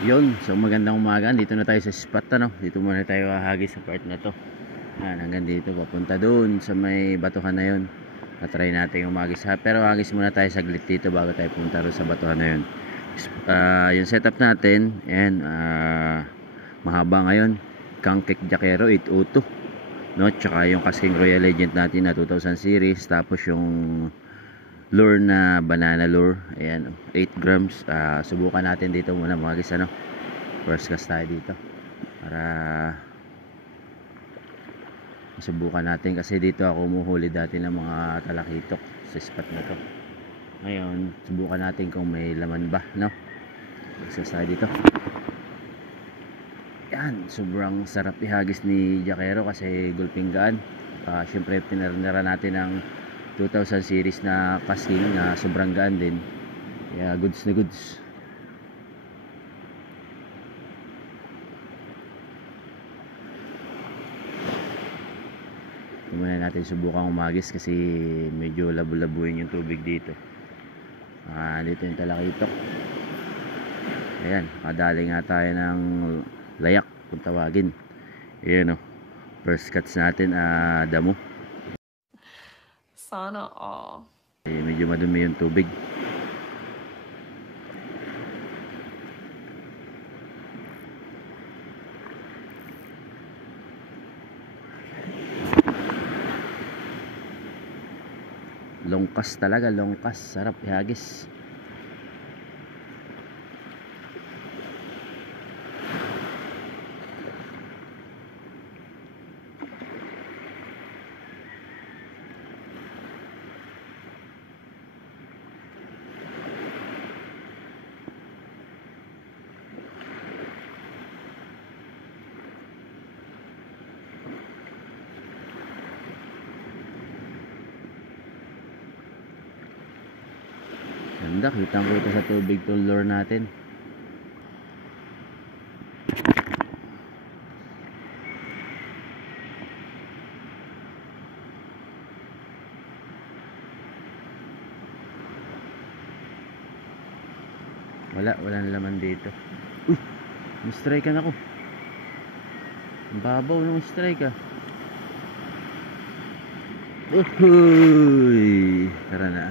Yun, so magandang umaga. Dito na tayo sa spot, ano. Dito muna tayo hahagis sa part na to. Yan, hanggang dito papunta doon sa may batuhan na yun. Na-try natin yung umagis ha. Pero hagis muna tayo saglit dito bago tayo punta doon sa batuhan na yun. Yung setup natin, and mahaba ngayon. Kangkek Jakero 802, no? Tsaka yung Kasking Royal Legend natin na 2000 series. Tapos yung lure na banana lure, ayan, 8 grams. Subukan natin dito muna mga guys, ano. First cast tayo dito para subukan natin, kasi dito ako umuhuli dati ng mga talakitok sa spot na to. Ngayon subukan natin kung may laman ba, no. First cast tayo dito. Yan, sobrang sarap ihagis ni Jakero kasi gulping gaan. Syempre pinarnera natin ang 2000 series na kasking na sobrang gaan din. Kaya goods na goods. Muna natin subukang umagis kasi medyo labo-labuin yung tubig dito. Dito yung talakitok. Ayan, kadali nga tayo ng layak kung tawagin. Ayan, oh. First cuts natin, damo. Sana all. Medyo madumi yung tubig. Longkas talaga, longkas. Sarap ihagis. Ganda, kitang kita sa tubig tong lure natin. Walang laman dito. Strike na ako. Ang babaw ng strike ah. Uhuy, tara na.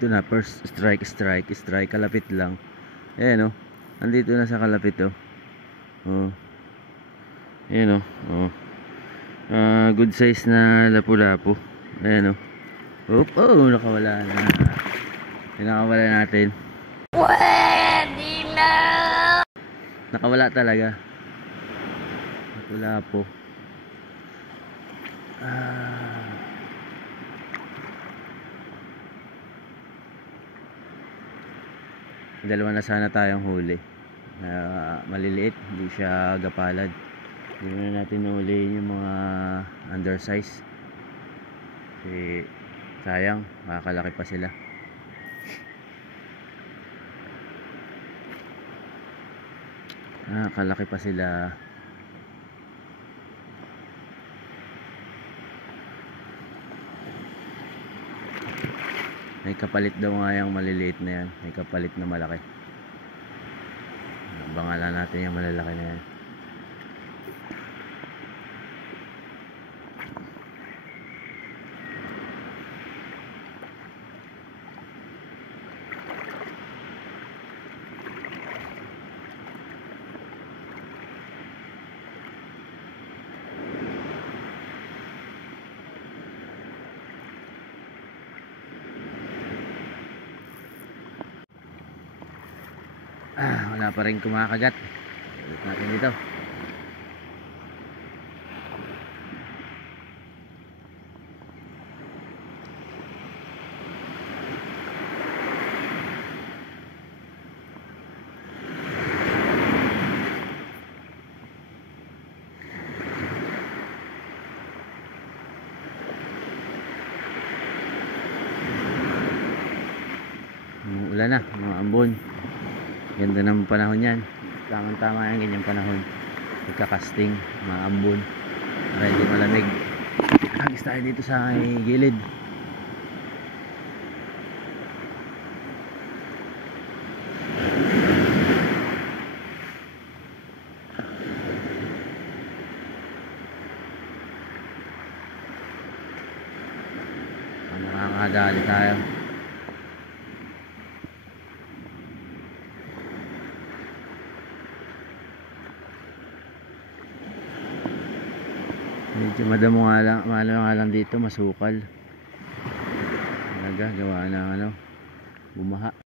Ito na, first strike, kalapit lang. Ayan, oh. Andito na sa kalapit, oh. Ayan, oh. Good size na lapu-lapu. Ayan, oh. Nakawala na. Pinakawala natin. Pwede na! Nakawala talaga. Lapu-lapu. Dalawa na sana tayong huli. Maliliit, hindi siya gapalad. Hindi na natin nahuliin yung mga undersize. Kasi sayang, makakalaki pa sila. Kalaki pa sila. May kapalit daw nga yung maliliit na yan. May kapalit na malaki. Bangalan natin yung malalaki na yan. Wala pa rin kumakagat. Ulit natin dito. Wala na, mga ambon. Ganda ng panahon yan. Tamang tama yan, ganyang panahon. Pagkakasting, mga ambon. Para hindi malamig. Agis tayo dito sa gilid. Nakakadali tayo. Medyo madamo nga lang, malo nga lang dito, masukal. Talaga, gawa ng bumaha.